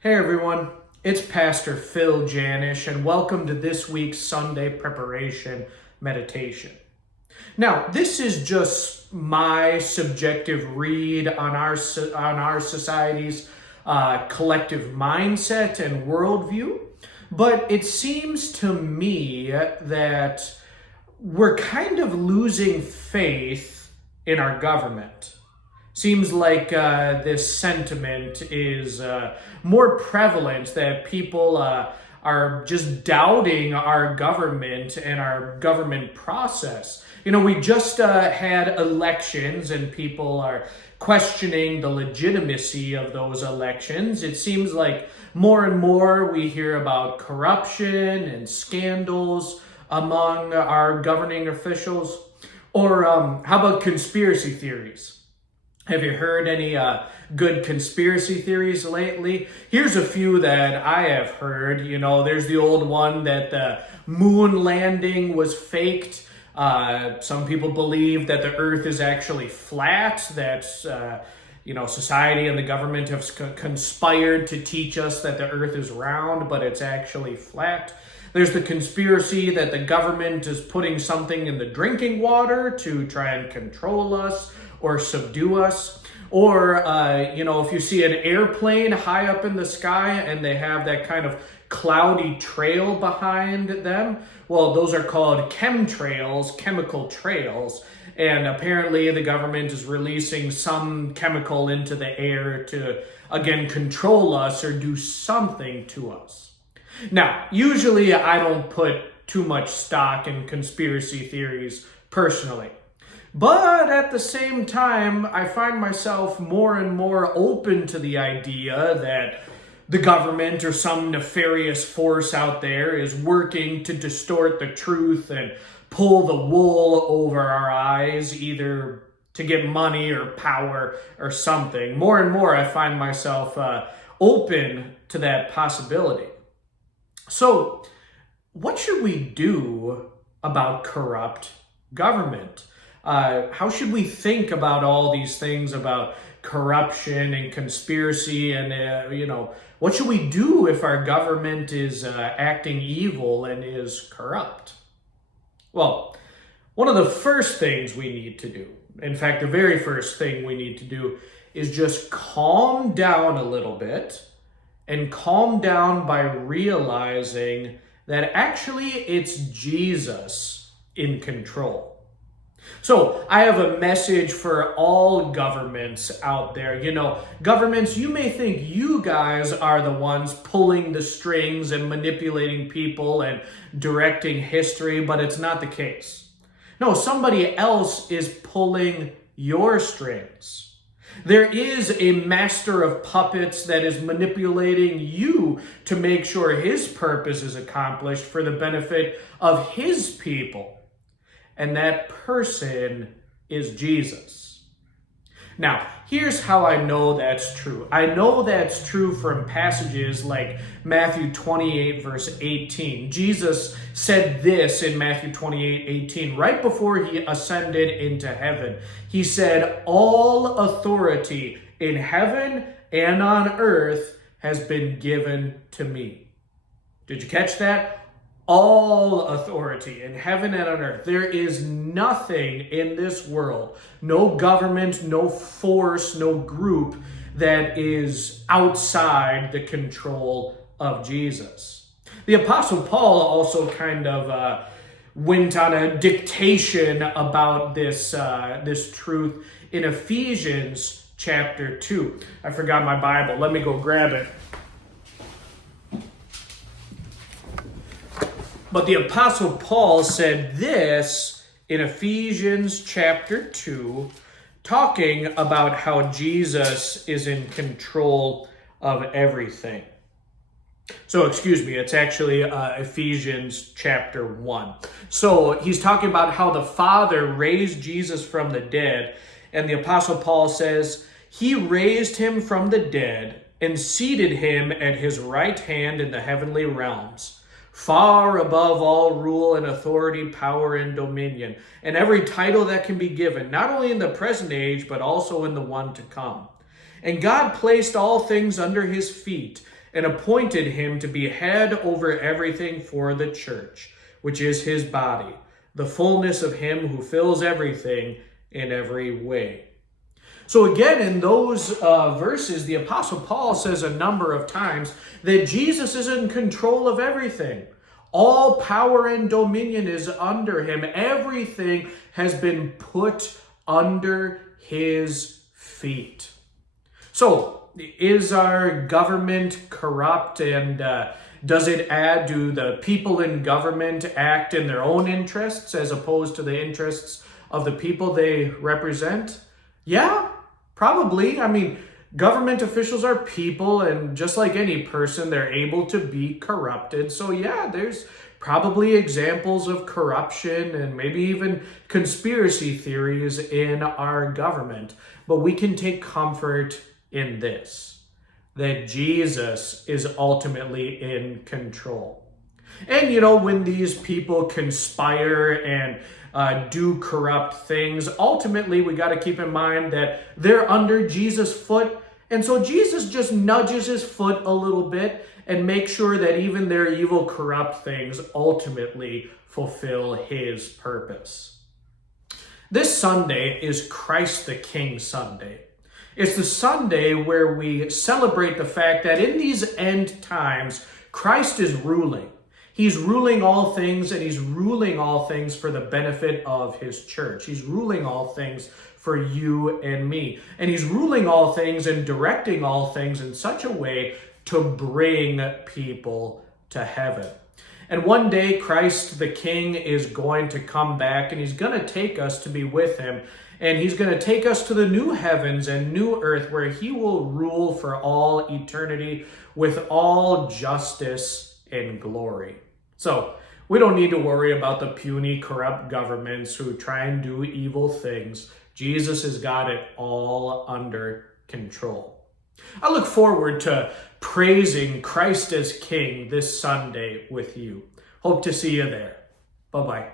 Hey everyone, it's Pastor Phil Janish, and welcome to this week's Sunday preparation meditation. Now, this is just my subjective read on our society's collective mindset and worldview, but it seems to me that we're kind of losing faith in our government. Seems like this sentiment is more prevalent, that people are just doubting our government and our government process. You know, we just had elections and people are questioning the legitimacy of those elections. It seems like more and more we hear about corruption and scandals among our governing officials. Or how about conspiracy theories? Have you heard any good conspiracy theories lately? Here's a few that I have heard. You know, there's the old one that the moon landing was faked. Some people believe that the earth is actually flat, that, society and the government have conspired to teach us that the earth is round, but it's actually flat. There's the conspiracy that the government is putting something in the drinking water to try and control us or subdue us. Or, if you see an airplane high up in the sky and they have that kind of cloudy trail behind them, well, those are called chemtrails, chemical trails. And apparently the government is releasing some chemical into the air to, again, control us or do something to us. Now, usually I don't put too much stock in conspiracy theories personally. But at the same time, I find myself more and more open to the idea that the government or some nefarious force out there is working to distort the truth and pull the wool over our eyes, either to get money or power or something. More and more, I find myself open to that possibility. So, what should we do about corrupt government? How should we think about all these things about corruption and conspiracy and, what should we do if our government is acting evil and is corrupt? Well, one of the first things we need to do, in fact, the very first thing we need to do is just calm down a little bit and calm down by realizing that actually it's Jesus in control. So I have a message for all governments out there. You know, governments, you may think you guys are the ones pulling the strings and manipulating people and directing history, but it's not the case. No, somebody else is pulling your strings. There is a master of puppets that is manipulating you to make sure his purpose is accomplished for the benefit of his people. And that person is Jesus. Now, here's how I know that's true. I know that's true from passages like Matthew 28, verse 18. Jesus said this in Matthew 28, 18, right before he ascended into heaven. He said, "All authority in heaven and on earth has been given to me." Did you catch that? All authority in heaven and on earth. There is nothing in this world, no government, no force, no group that is outside the control of Jesus. The Apostle Paul also kind of went on a dictation about this truth in Ephesians chapter 2. I forgot my Bible. Let me go grab it. But the Apostle Paul said this in Ephesians chapter 2, talking about how Jesus is in control of everything. So, it's actually Ephesians chapter 1. So, he's talking about how the Father raised Jesus from the dead. And the Apostle Paul says, "He raised him from the dead and seated him at his right hand in the heavenly realms, far above all rule and authority, power and dominion, and every title that can be given, not only in the present age, but also in the one to come. And God placed all things under his feet and appointed him to be head over everything for the church, which is his body, the fullness of him who fills everything in every way. So again, in those verses, the Apostle Paul says a number of times that Jesus is in control of everything. All power and dominion is under him. Everything has been put under his feet. So, is our government corrupt, and does it add to the people in government act in their own interests as opposed to the interests of the people they represent? Yeah, probably. I mean, government officials are people, and just like any person, they're able to be corrupted. So yeah, there's probably examples of corruption and maybe even conspiracy theories in our government. But we can take comfort in this, that Jesus is ultimately in control. And when these people conspire and do corrupt things, ultimately we got to keep in mind that they're under Jesus' foot. And so Jesus just nudges his foot a little bit and makes sure that even their evil, corrupt things ultimately fulfill his purpose. This Sunday is Christ the King Sunday. It's the Sunday where we celebrate the fact that in these end times, Christ is ruling. He's ruling all things, and he's ruling all things for the benefit of his church. He's ruling all things for you and me. And he's ruling all things and directing all things in such a way to bring people to heaven. And one day, Christ the King is going to come back, and he's going to take us to be with him. And he's going to take us to the new heavens and new earth where he will rule for all eternity with all justice and glory. So we don't need to worry about the puny, corrupt governments who try and do evil things. Jesus has got it all under control. I look forward to praising Christ as King this Sunday with you. Hope to see you there. Bye-bye.